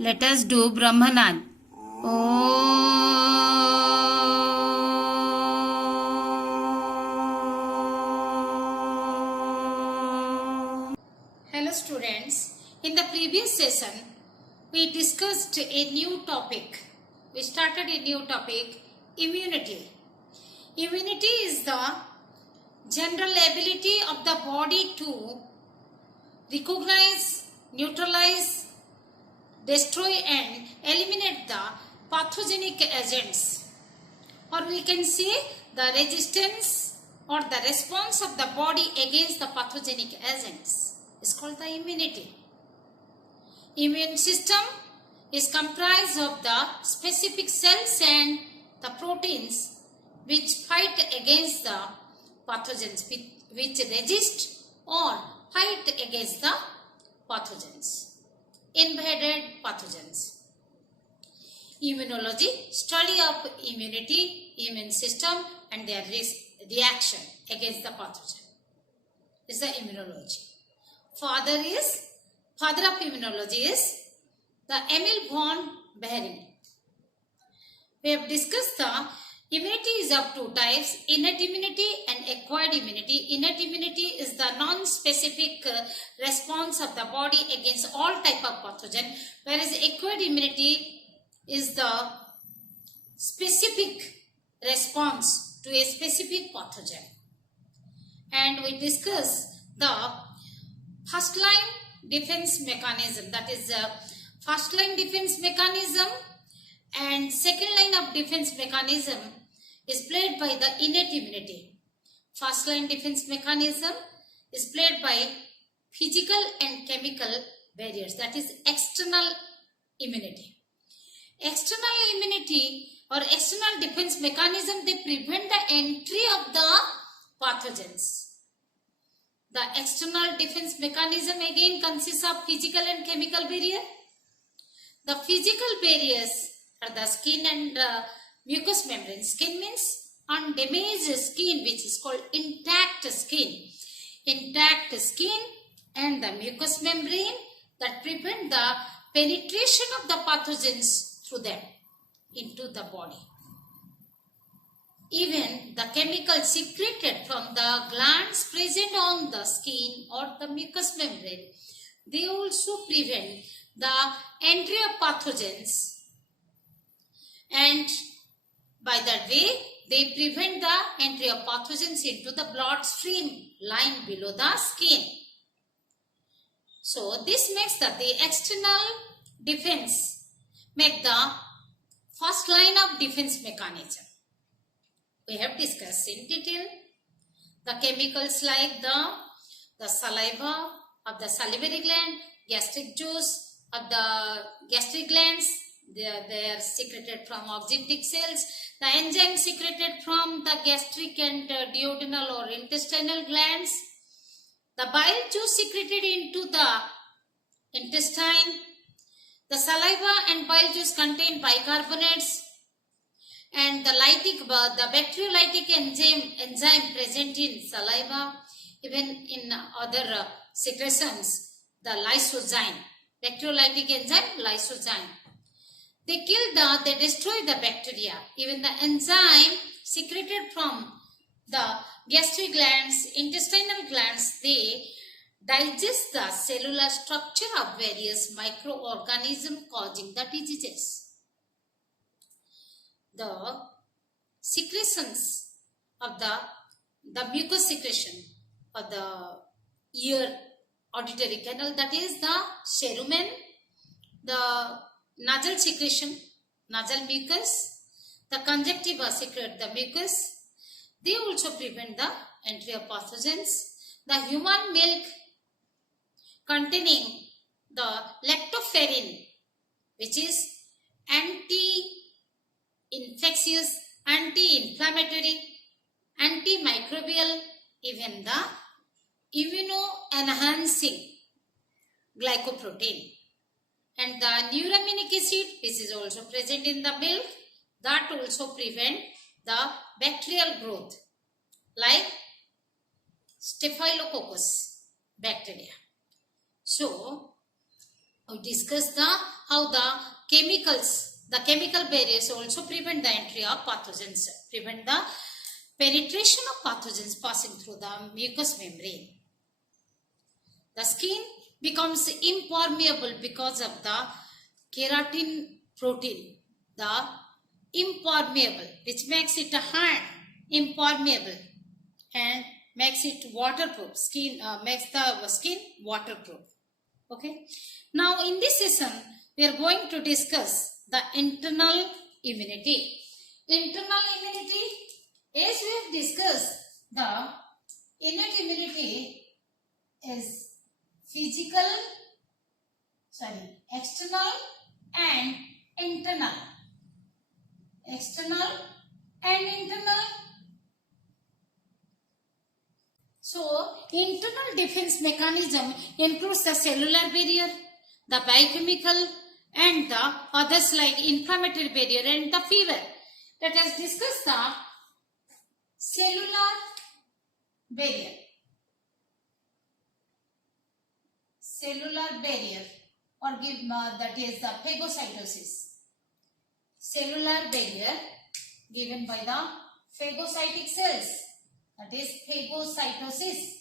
Let us do Brahmanan. Hello students, in the previous session we discussed a new topic. We started a new topic, immunity. Immunity is the general ability of the body to recognize, neutralize, destroy and eliminate the pathogenic agents, or we can say the resistance or the response of the body against the pathogenic agents is called the immunity. Immune system is comprised of the specific cells and the proteins which fight against the pathogens, which resist or fight against the pathogens. Invaded pathogens. Immunology, study of immunity, immune system and their reaction against the pathogen is the immunology. Father of immunology is the Emil von Behring. We have discussed the immunity is of two types, innate immunity and acquired immunity. Innate immunity is the non-specific response of the body against all type of pathogen, whereas acquired immunity is the specific response to a specific pathogen. And we discuss the first line defense mechanism, that is first line defense mechanism and second line of defense mechanism is played by the innate immunity. First line defense mechanism is played by physical and chemical barriers, that is external immunity. External immunity or external defense mechanism, they prevent the entry of the pathogens. The external defense mechanism again consists of physical and chemical barrier. The physical barriers are the skin and mucous membrane. Skin means undamaged skin, which is called intact skin. Intact skin and the mucous membrane that prevent the penetration of the pathogens through them into the body. Even the chemicals secreted from the glands present on the skin or the mucous membrane, they also prevent the entry of pathogens, and by that way they prevent the entry of pathogens into the bloodstream lying below the skin. So this makes that the external defense make the first line of defense mechanism. We have discussed in detail the chemicals like the saliva of the salivary gland, gastric juice of the gastric glands, they are secreted from oxyntic cells, the enzyme secreted from the gastric and duodenal or intestinal glands, the bile juice secreted into the intestine, the saliva and bile juice contain bicarbonates, and the bacteriolytic enzyme present in saliva, even in other secretions, the lysozyme, bacteriolytic enzyme, lysozyme. They destroy the bacteria. Even the enzyme secreted from the gastric glands, intestinal glands, they digest the cellular structure of various microorganisms causing the diseases. The secretions of the mucous secretion of the ear auditory canal, that is the cerumen, the nasal secretion, nasal mucus, the conjunctiva secrete the mucus, they also prevent the entry of pathogens. The human milk containing the lactoferrin, which is anti-infectious, anti-inflammatory, antimicrobial, even the immuno-enhancing glycoprotein. And the neuraminic acid, which is also present in the milk, that also prevent the bacterial growth like Staphylococcus bacteria. So, We discussed how the chemical barriers also prevent the entry of pathogens, prevent the penetration of pathogens passing through the mucous membrane. The skin becomes impermeable because of the keratin protein, the impermeable, which makes it hard, impermeable, and makes it waterproof. Makes the skin waterproof. Okay. Now in this session, we are going to discuss the internal immunity. Internal immunity, as we have discussed, the innate immunity is external and internal. External and internal. So, internal defense mechanism includes the cellular barrier, the biochemical, and the others like inflammatory barrier and the fever. Let us discuss the cellular barrier. Cellular barrier, or that is the phagocytosis. Cellular barrier given by the phagocytic cells, that is phagocytosis.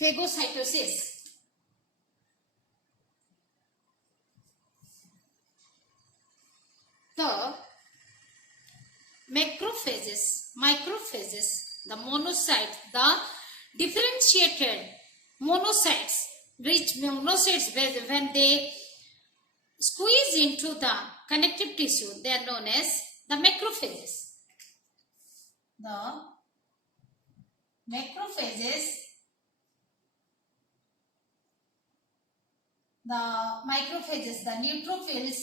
Phagocytosis. The macrophages, the monocytes, the differentiated monocytes, which monocytes, when they squeeze into the connective tissue, they are known as the macrophages. The macrophages, the neutrophils,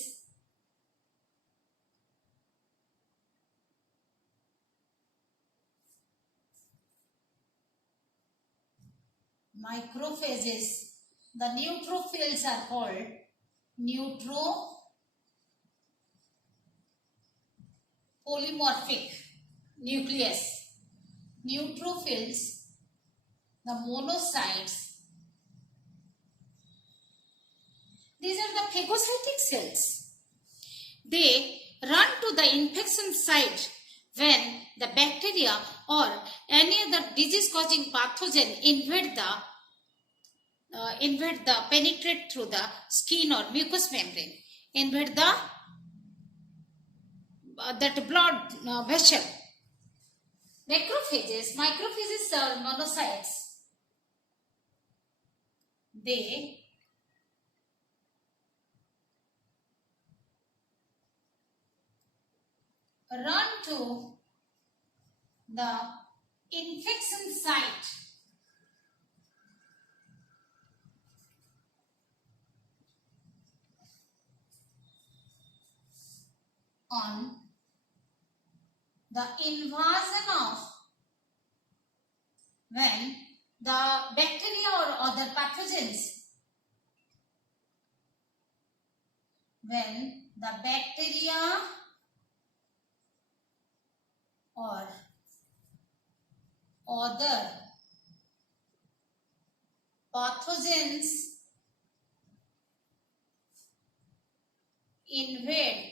the neutrophils are called polymorphic nucleus. Neutrophils, the monocytes, these are the phagocytic cells. They run to the infection site when the bacteria or any other disease-causing pathogen penetrate through the skin or mucous membrane, invade the that blood vessel. Macrophages are monocytes. They run to the infection site on the invasion of when the bacteria or other pathogens, when the bacteria or other pathogens invade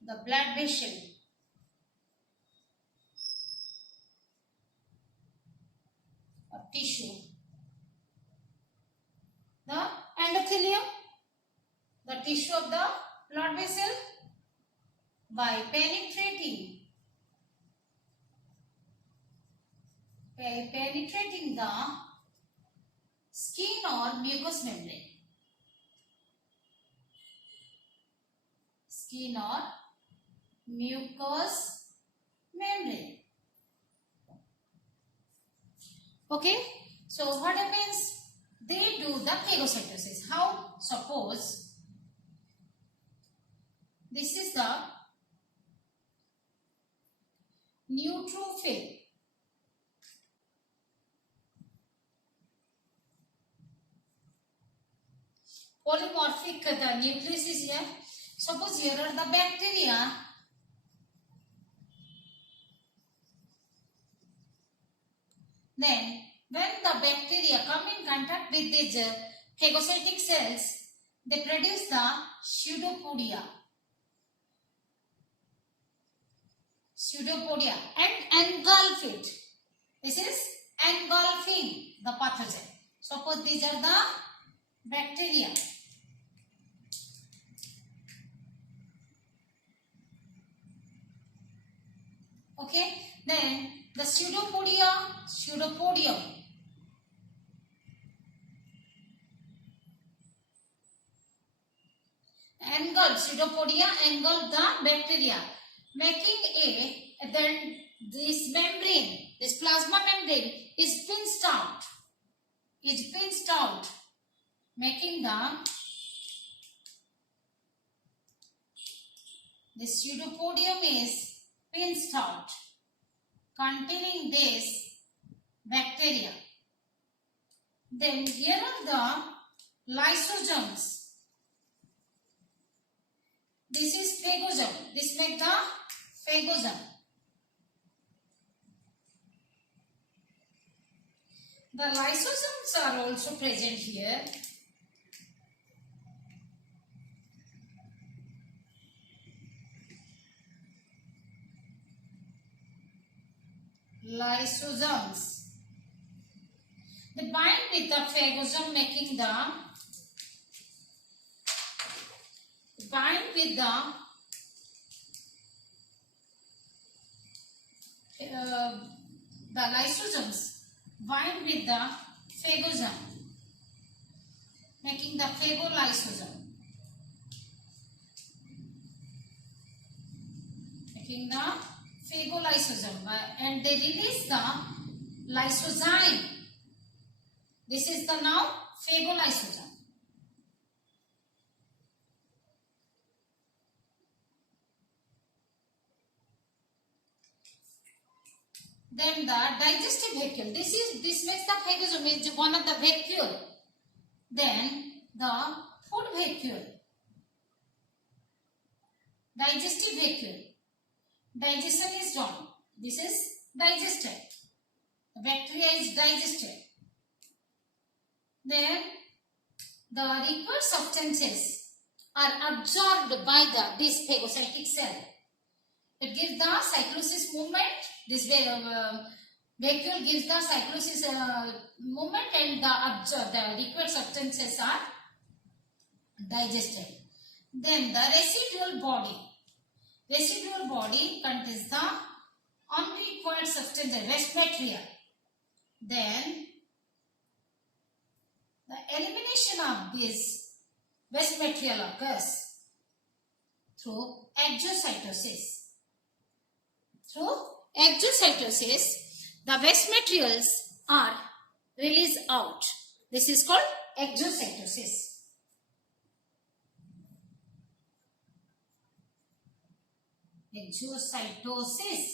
the blood vessel or tissue, the endothelium, the tissue of the blood vessel, by penetrating the skin or mucous membrane. Skin or mucous membrane. Okay, so what happens? They do the phagocytosis. How? Suppose this is the neutrophil. Polymorphic, the nucleus is here. Suppose here are the bacteria Then when the bacteria come in contact with these phagocytic cells, they produce the pseudopodia. Pseudopodia and engulf it. This is engulfing the pathogen. Suppose these are the bacteria. Okay, then the pseudopodium. Pseudopodia engulf the bacteria, making then this membrane, this plasma membrane is pinched out. Making the pseudopodium is pinched out, containing this bacteria. Then here are the lysosomes. This is phagosome. This makes the phagosome. The lysosomes are also present here. Lysosomes. They bind with the phagosome, making the lysosomes bind with the phagosome, making the phagolysosome. And they release the lysozyme. This is the now phagolysosome. Then the digestive vacuole. This makes the phagosome is one of the vacuole. Then the food vacuole. Digestive vacuole. Digestion is done. This is digested. The bacteria is digested. Then the required substances are absorbed by this phagocytic cell. It gives the cyclosis movement. This vacuole gives the cyclosis movement, and the required substances are digested. Then the residual body. Residual body contains the unrequired substances, waste material. Then the elimination of this waste material occurs through exocytosis. Through exocytosis, the waste materials are released out. This is called exocytosis. Exocytosis.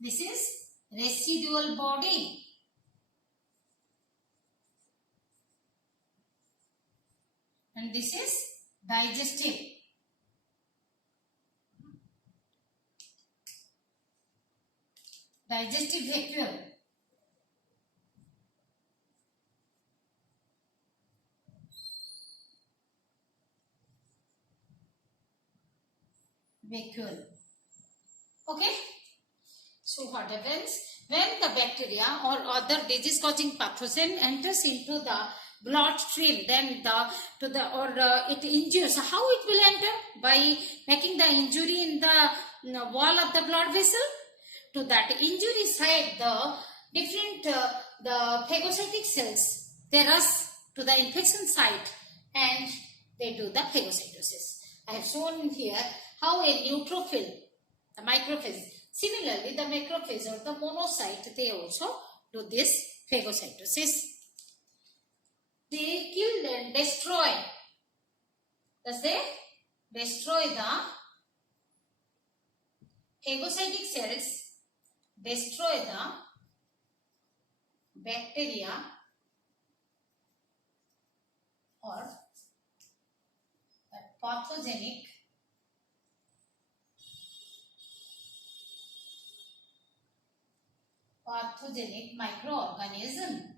This is residual body. And this is digestive. Digestive vacuole. Okay. So what happens when the bacteria or other disease causing pathogen enters into the bloodstream, then it injures. How it will enter? By making the injury in the wall of the blood vessel. To that injury site, the phagocytic cells, they rush to the infection site and they do the phagocytosis. I have shown here how a neutrophil, the macrophage, similarly the macrophage or the monocyte, they also do this phagocytosis. They kill and destroy. Thus they destroy the phagocytic cells, destroy the bacteria or pathogenic pathogenic microorganism.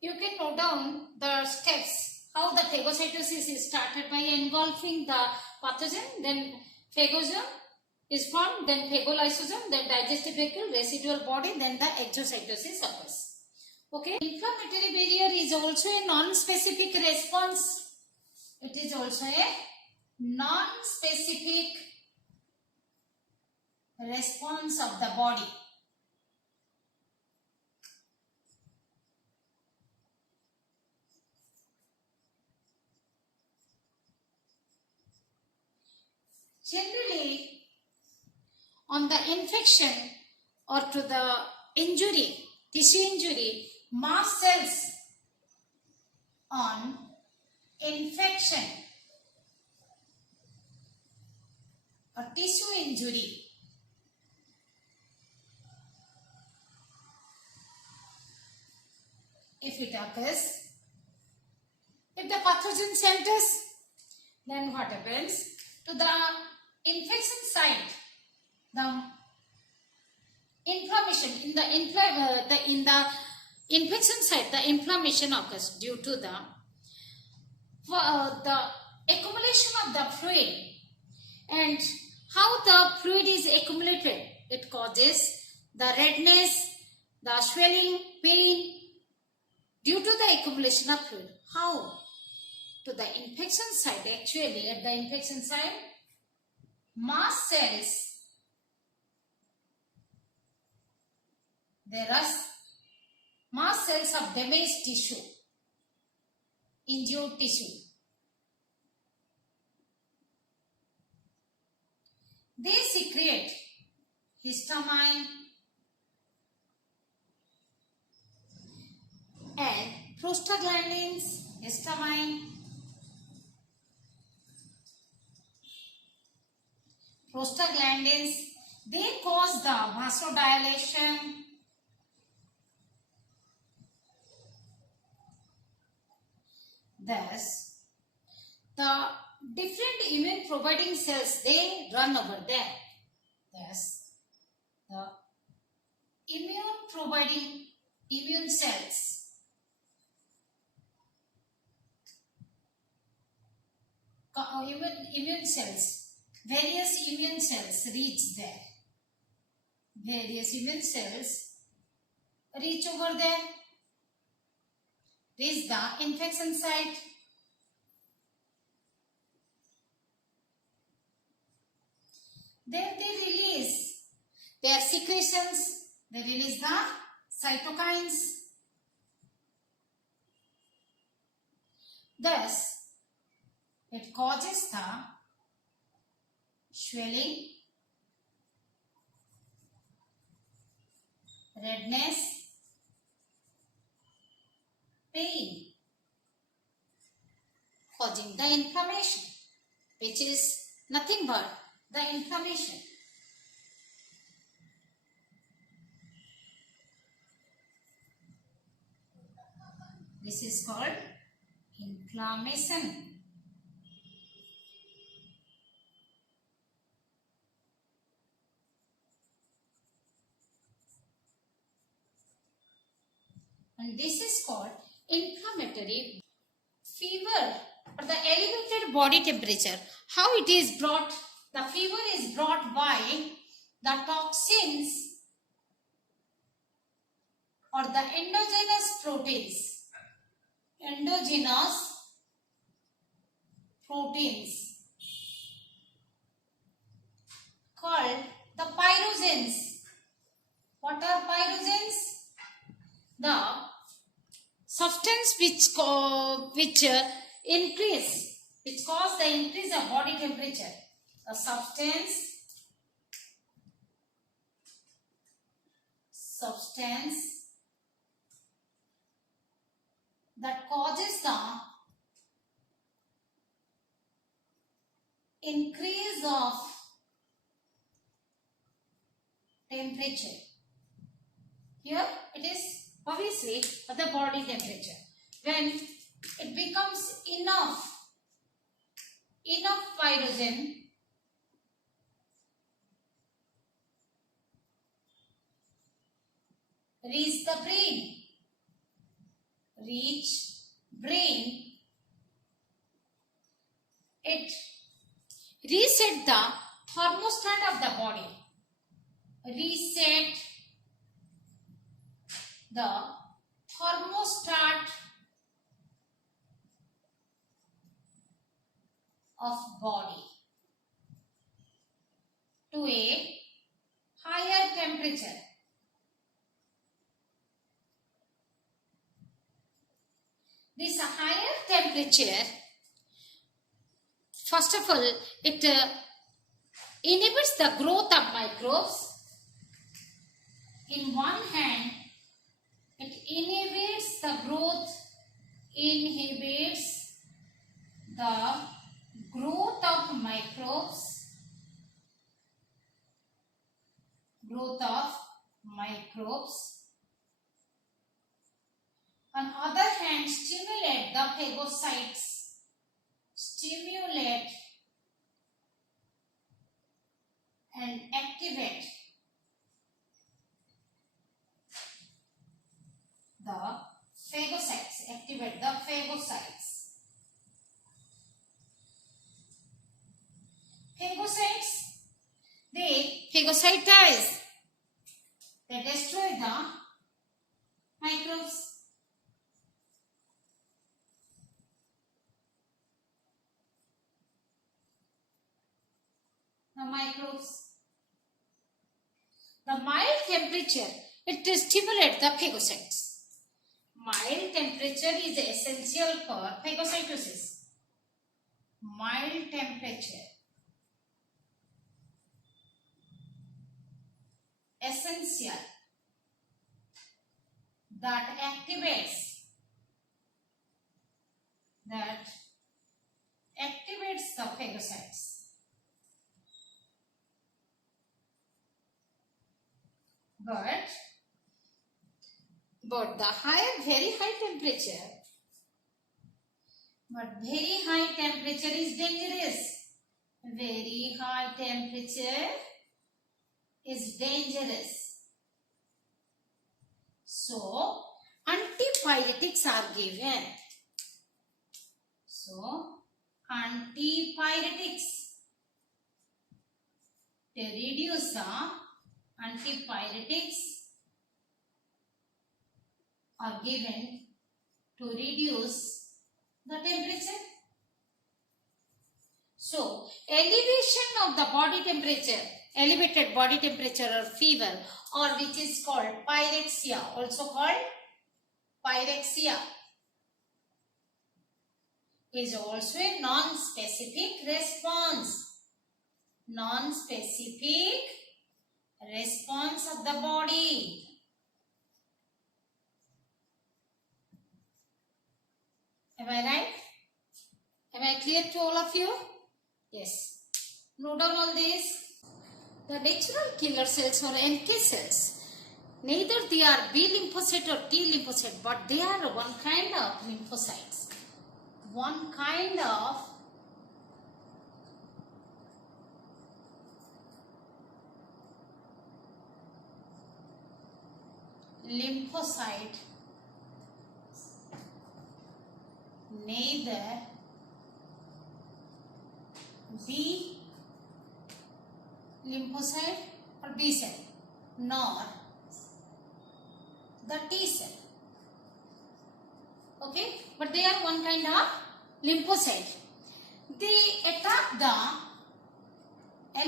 You can note down the steps how the phagocytosis is started by engulfing the pathogen, then phagosome is formed, then phagolysosome, then digestive vehicle, residual body, then the exocytosis occurs. Okay, inflammatory barrier is also a non-specific response. It is also a non-specific response of the body. Generally, on the infection or to the injury, tissue injury, mast cells on infection or tissue injury if it occurs, if the pathogen centers, then what happens to the infection site? The inflammation in the infection site, the inflammation occurs due to the accumulation of the fluid. And how the fluid is accumulated, it causes the redness, the swelling, pain due to the accumulation of fluid. How? To the infection site, actually at the infection site, mast cells, there are mast cells of damaged tissue, injured tissue. They secrete histamine and prostaglandins, histamine, prostaglandins. They cause the vasodilation, thus the different immune providing cells, they run over there. Thus the immune providing immune cells various immune cells reach there. Various immune cells reach over there, reach the infection site. Then they release their secretions, they release the cytokines. Thus, it causes the swelling, redness, pain, causing the inflammation, which is nothing but the inflammation. This is called inflammation. And this is called inflammatory fever or the elevated body temperature. How it is brought? The fever is brought by the toxins or the endogenous proteins. Endogenous proteins called the pyrogens. What are pyrogens? The substance which cause the increase of body temperature. A substance that causes the increase of temperature. Here it is obviously the body temperature. When it becomes enough pyrogen reach the brain. Reach brain. It reset the thermostat of the body. Reset the thermostat of body to a higher temperature. This higher temperature, first of all, it inhibits the growth of microbes. In one hand, it inhibits the growth of microbes. On other hand, stimulate the phagocytes. Stimulate and activate the phagocytes. Activate the phagocytes. Phagocytes, they phagocytize. They destroy the microbes. The mild temperature, it stimulates the phagocytes. Mild temperature is essential for phagocytosis. Mild temperature, essential, that activates the phagocytes. But the very high temperature is dangerous. Very high temperature is dangerous. So, antipyretics are given. To reduce the antipyretics are given to reduce the temperature. So, elevation of the body temperature, elevated body temperature or fever, or which is called pyrexia, also called pyrexia, is also a non-specific response. Non-specific response of the body. Am I right? Am I clear to all of you? Yes. Note down all this. The natural killer cells or NK cells, neither they are B lymphocyte or T lymphocyte, but they are one kind of lymphocytes. One kind of lymphocyte, neither B lymphocyte or B cell nor the T cell. Okay, but they are one kind of lymphocyte. They attack the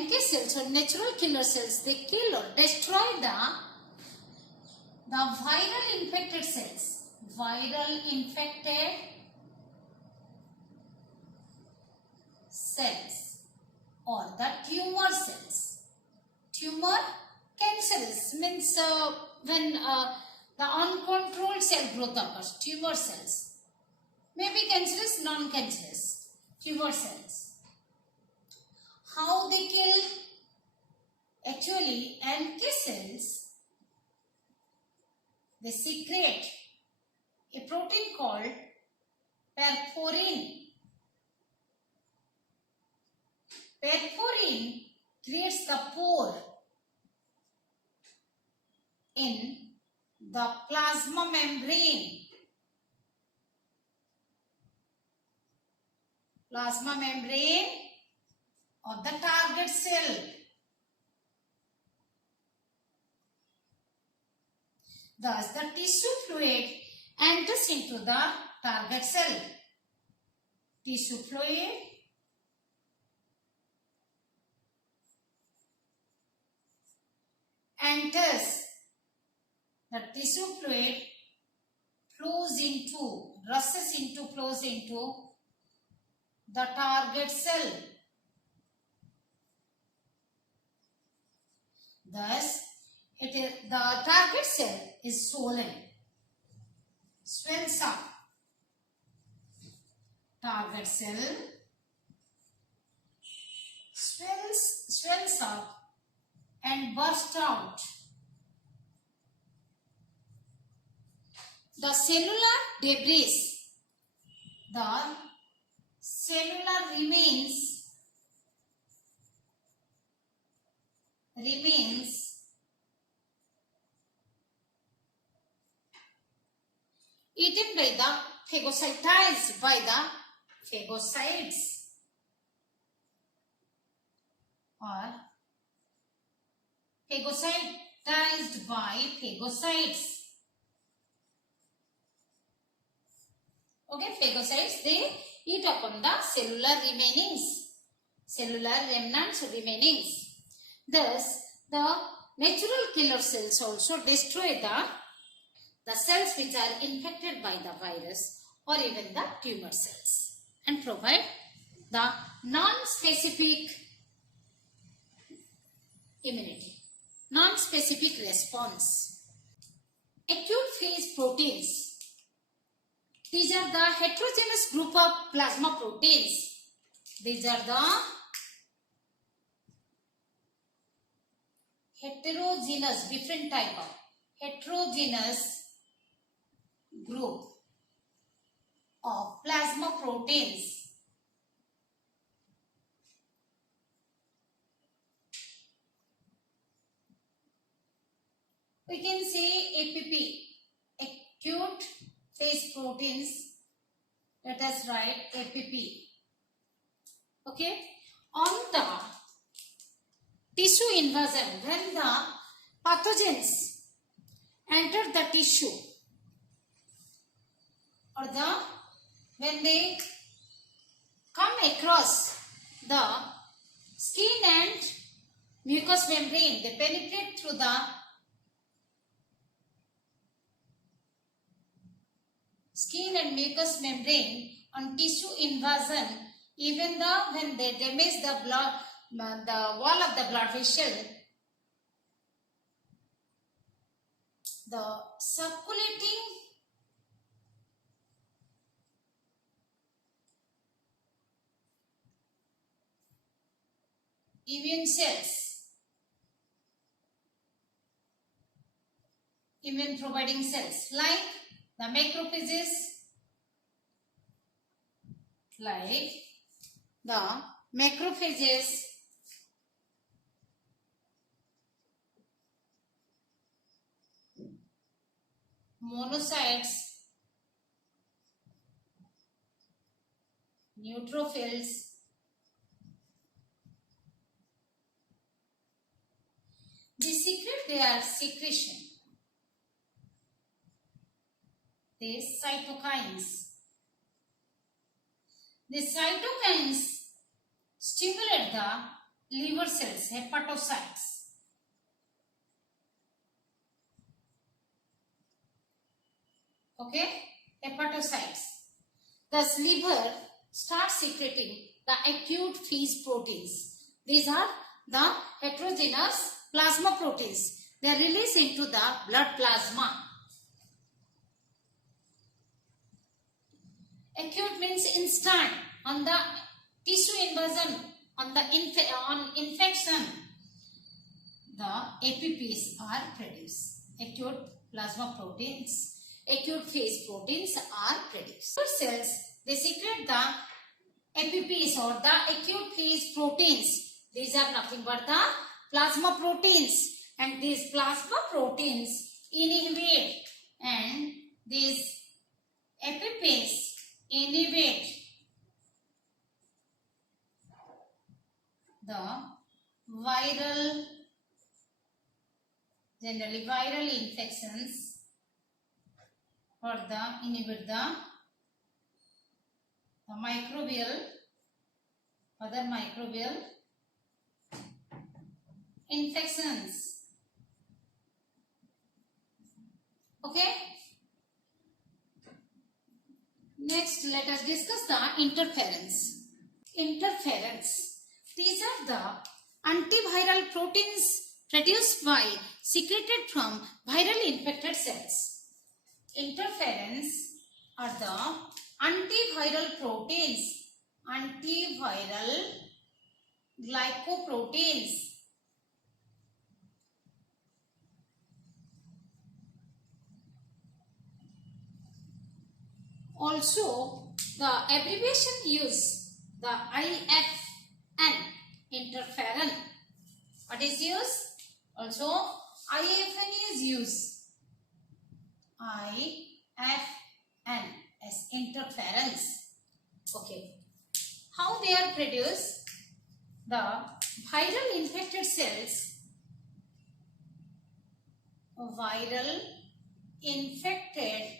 NK cells or natural killer cells. They kill or destroy the viral infected cells. Viral infected cells or the tumor cells. Tumor cancerous means when the uncontrolled cell growth occurs. Tumor cells may be cancerous, non-cancerous. Tumor cells. How they kill? Actually, NK cells, they secrete a protein called perforin. Perforin creates the pore in the plasma membrane. Plasma membrane of the target cell. Thus, the tissue fluid enters into the target cell. Tissue fluid enters. The tissue fluid flows into the target cell. Thus, the target cell is swollen, swells up. Target cell swells up and bursts out. The cellular debris, the cellular remains eaten by the phagocytized by the phagocytes or phagocytized by phagocytes. Okay, phagocytes, they eat upon the cellular remnants remainings. Thus, the natural killer cells also destroy the cells which are infected by the virus or even the tumor cells and provide the non-specific immunity, non-specific response. Acute phase proteins. These are the heterogeneous group of plasma proteins. These are the heterogeneous, different type of heterogeneous group of plasma proteins. We can say APP, acute phase proteins. Let us write APP. Okay. On the tissue invasion, when the pathogens enter the tissue or when they come across the skin and mucous membrane, they penetrate through the skin and mucous membrane on tissue invasion, even when they damage the blood, the wall of the blood vessel, the circulating immune cells, immune providing cells like the macrophages, monocytes, neutrophils, they secrete their secretion. These cytokines. The cytokines stimulate the liver cells, hepatocytes. Okay, hepatocytes. Thus, liver starts secreting the acute phase proteins. These are the heterogeneous plasma proteins. They are released into the blood plasma. Acute means instant. On the tissue invasion, on infection, the APPs are produced. Acute plasma proteins, acute phase proteins are produced. Cells, they secrete the APPs or the acute phase proteins. These are nothing but the plasma proteins, and these plasma proteins inhibit, and these epipase inhibit the viral, generally viral infections, or the inhibit the microbial, other microbial infections. Okay. Next, let us discuss the interference. Interference. These are the antiviral proteins produced by, secreted from viral infected cells. Interference are the antiviral proteins, antiviral glycoproteins. Also, the abbreviation used, the IFN, interferon. What is used? Also, IFN is used. IFN as interference. Okay. How they are produced? The viral infected cells, viral infected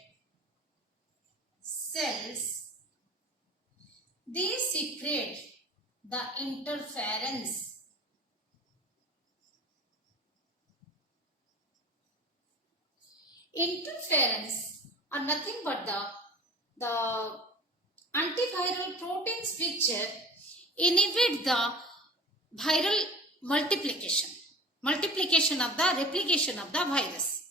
cells, they secrete the interference. Interference are nothing but the antiviral proteins which inhibit the viral multiplication of the replication of the virus.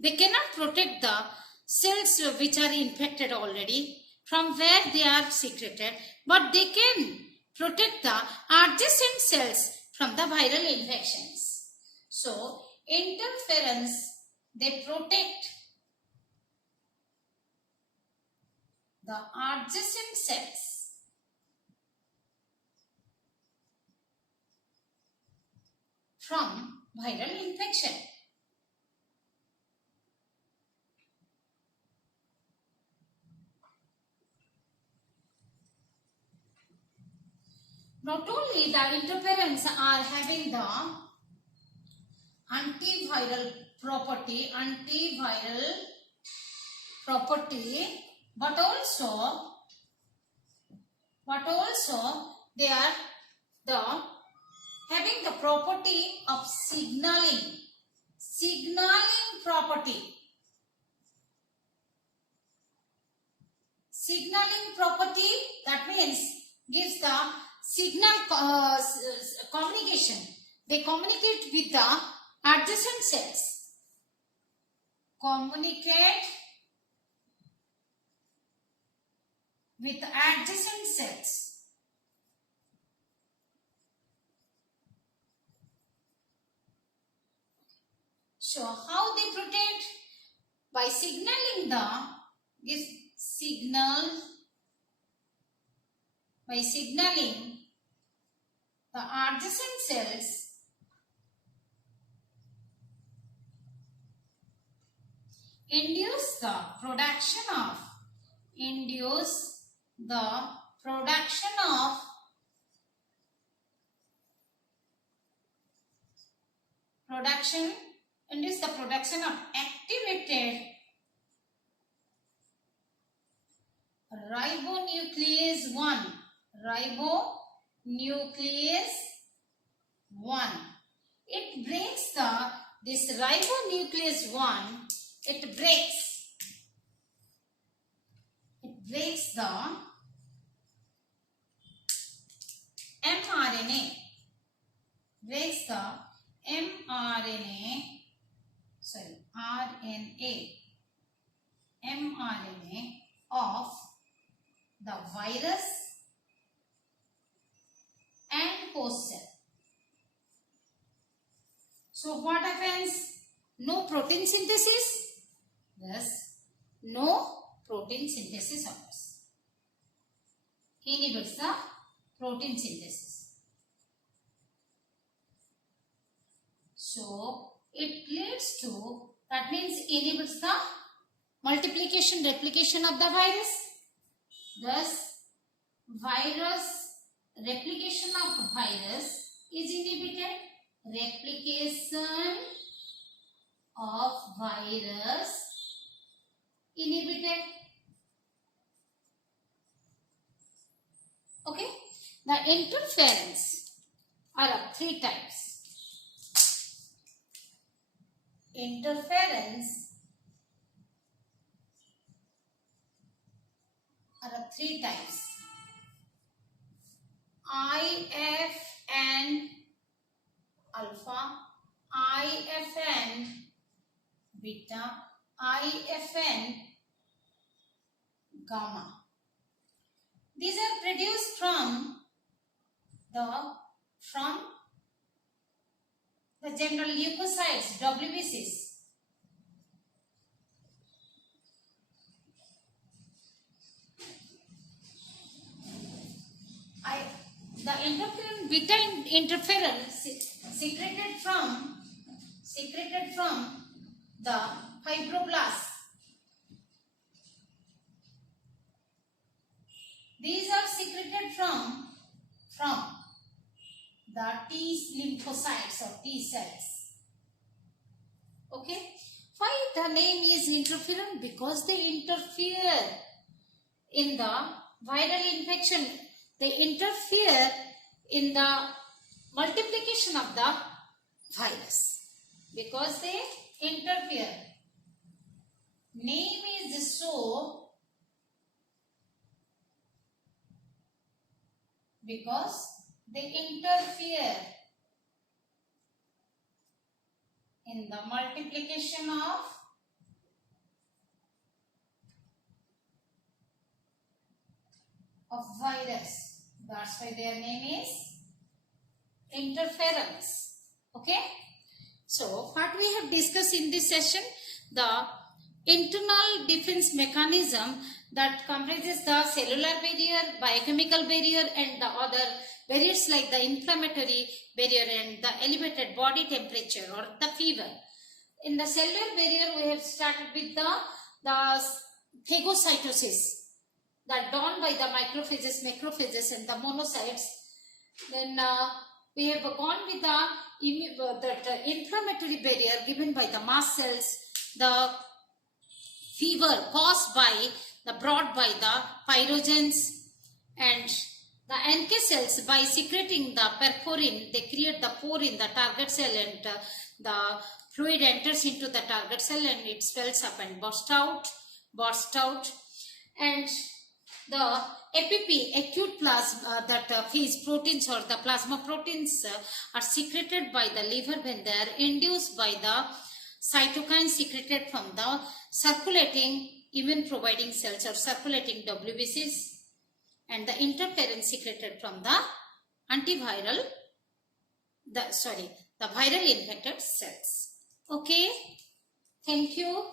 They cannot protect the cells which are infected already from where they are secreted, but they can protect the adjacent cells from the viral infections. So, interference, they protect the adjacent cells from viral infection. Not only the interference are having the antiviral property, but also they are having the property of signaling property. Signaling property, that means gives the signal communication. They communicate with the adjacent cells. Communicate with adjacent cells. So how they protect? By signaling by signaling the adjacent cells, induce the production of activated ribonuclease 1. It breaks this ribonuclease 1. It breaks the mRNA. mRNA of the virus and host cell. So what happens? No protein synthesis? Yes, no protein synthesis occurs. Inhibits the protein synthesis. So it leads to That means inhibits the multiplication, replication of the virus. Thus, replication of virus is inhibited. Replication of virus inhibited. Okay. The interference are of three types. Interference are of three types. IFN alpha, IFN beta, IFN gamma. These are produced from the general leukocytes, WBCs. The interferon, beta interferon secreted from the fibroblasts. These are secreted from the T lymphocytes or T cells. Okay. Why the name is interferon? Because they interfere in the viral infection. They interfere in the multiplication of the virus. Because they interfere. Name is so because they interfere in the multiplication of virus. That's why their name is interference. Okay. So what we have discussed in this session, the internal defense mechanism that comprises the cellular barrier, biochemical barrier and the other barriers like the inflammatory barrier and the elevated body temperature or the fever. In the cellular barrier, we have started with the phagocytosis that done by the macrophages, macrophages and the monocytes. Then we have gone with the inflammatory barrier given by the mast cells, the fever caused by brought by the pyrogens, and the NK cells by secreting the perforin, they create the pore in the target cell and the fluid enters into the target cell and it swells up and bursts out. And the APP, acute plasma, phase proteins or the plasma proteins are secreted by the liver when they are induced by the cytokines secreted from the circulating immune providing cells or circulating WBCs, and the interference secreted from the viral infected cells. Okay, thank you.